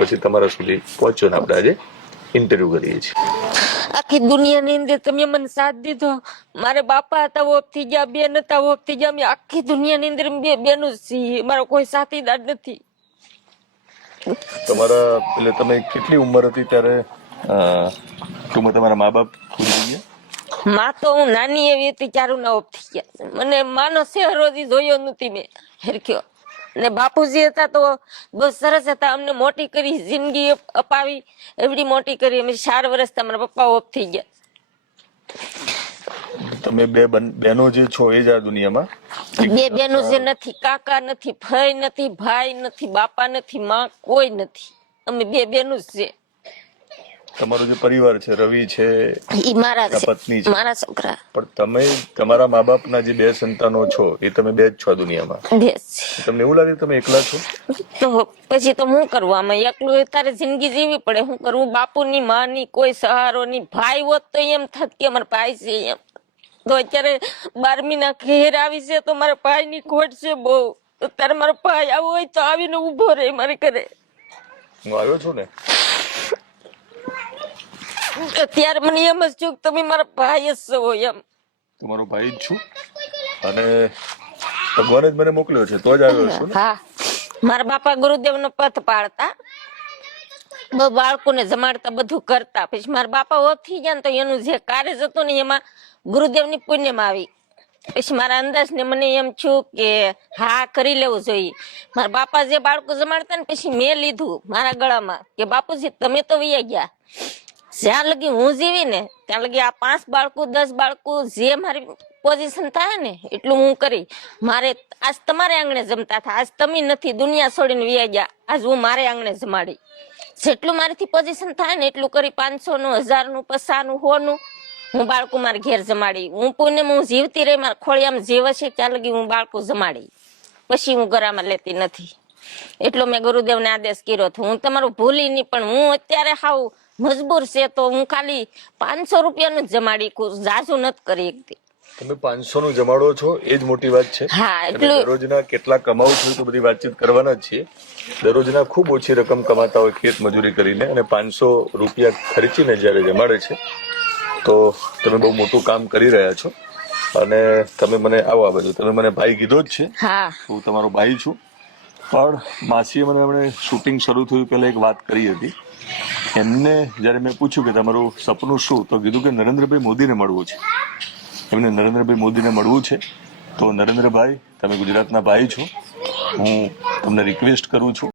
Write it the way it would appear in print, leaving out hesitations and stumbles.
પછી તમારા સુધી પહોંચ્યો ને આપણે આજે ઇન્ટરવ્યુ કરીએ છીએ। આખી દુનિયાની અંદર તમે મને સાથ દીધો। મારે બાપા હતા ઓફ થઈ ગયા, બેન હતા ઓફ થઈ ગયા। અમે આખી દુનિયાની અંદર બે બેનું જ છીએ, મારો કોઈ સાથીદાર નથી। તમારા એટલે તમે કેટલી ઉંમર હતી ત્યારે ટૂંકમાં તમારા મા બાપ ગુજરી ગયા? માં તો હું નાની એવી હતી ત્યારે ના ઓફ થઈ ગયા। મને માનો શહેરોથી જોયો નથી મેં હરખ્યો। ને બાપુજી હતા તો બહુ સરસ હતા, અમને મોટી કરી, જિંદગી અપાવી, એવડી મોટી કરી। અમે 4 વર્ષ તમારા પપ્પા ઓફ થઈ ગયા। તમે બે બહેનો જે છો એ જ આ દુનિયામાં? બે બેનો જે નથી, કાકા નથી, ભાઈ નથી, ભાઈ નથી, બાપા નથી, માં કોઈ નથી। અમે બે બેનો જ છે। તમારો જે પરિવાર છે, રવિ છે, ઈ મારા છે, પત્ની છે, મારા છોકરા। પણ તમે તમારા મા બાપના જે 2 સંતાનો છો એ તમે 2 જ છો આ દુનિયામાં। બેસ તમને એવું લાગે તમે એકલા છો? તો પછી તો હું કરવું? આમાં એકલું તારે જિંદગી જીવી પડે। હું કરવું? બાપુની માની કોઈ સહારો નહીં। ભાઈ હોત તો એમ થાત કે અમારા ભાઈ છે એમ, તો અત્યારે 12મી ના ઘેર આવી છે તો મારા ભાઈ ની ખોટ છે બહુ। અત્યારે મારો ભાઈ આવો હોય તો આવીને ઉભો રહે મારે ઘરે। હું આવ્યો છું ને અત્યારે મને એમ જ છું કે તમે મારા ભાઈ જ છો એમ। તમારો ભાઈ જ છું અને ભગવાને જ મને મોકલ્યો છે તો જ આવ્યો છું ને। હા, મારા બાપા ગુરુદેવ નો પથ પાડતા, બહુ બાળકોને જમાડતા, બધું કરતા। પછી મારા બાપા ઓફ થઈ ગયા ને તો એનું જે કાર્ય હતું ને એમાં ગુરુદેવની પુણ્યમાં આવી। પછી મારા અંદાજ ને મને એમ છું કે હા કરી લેવું જોઈએ। મારા બાપા જે બાળકો જમાડતા ને પછી મેં લીધું મારા ગળામાં કે બાપુજી તમે તો વૈયા ગયા, જ્યાં લગી હું જીવી ને ત્યાં લગી આ 5 બાળકો 10 બાળકો જે મારી પોઝિશન થાય ને એટલું હું કરી। મારે આજ તમારે આંગણે જમતા હતા, આજ તમે નથી, દુનિયા છોડીને વૈયા ગયા, આજ હું મારે આંગણે જમાડી। જેટલું મારીથી પોઝિશન થાય ને એટલું કરી, 500 નું, 1000 નું, 50 નું, 100 નું હું બાળકો મારા ઘેર જમાડી। હું પુણ્ય હું જીવતી રહી, મારા ખોળિયામાં જીવ છે ત્યાં લગી હું બાળકો જમાડી, પછી હું ગરામાં લેતી નથી। એટલો મેં ગુરુદેવને આદેશ કર્યો હતો। હું તમારું ભૂલી નહીં, પણ હું અત્યારે હાવ મજબૂર છે તો હું ખાલી 500 રૂપિયાનું જ જમાડી, જાજુ નથી કરી શકતી। તમે 500 નું જમાડો છો એ જ મોટી વાત છે। હા, અને એટલું દરરોજના કેટલા કમાવ છો તો બધી વાતચીત કરવાના જ છીએ। દરરોજના ખૂબ ઓછી રકમ કમાતા હોય ખેત મજૂરી કરીને, અને 500 રૂપિયા ખર્ચીને જ્યારે જમાડે છે તો તમે બહુ મોટું કામ કરી રહ્યા છો। અને તમે મને આવો આ બાજુ, તમે મને ભાઈ કીધો જ છે, હા, હું તમારો ભાઈ છું। પણ માસીએ મને હમણાં શૂટિંગ શરૂ થયું પહેલા એક વાત કરી હતી। એમને જ્યારે મેં પૂછ્યું કે તમારું સપનું શું, તો કીધું કે નરેન્દ્રભાઈ મોદીને મળવું છે। એમને નરેન્દ્રભાઈ મોદીને મળવું છે। તો નરેન્દ્રભાઈ, તમે ગુજરાતના ભાઈ છો, હું તમને રિક્વેસ્ટ કરું છું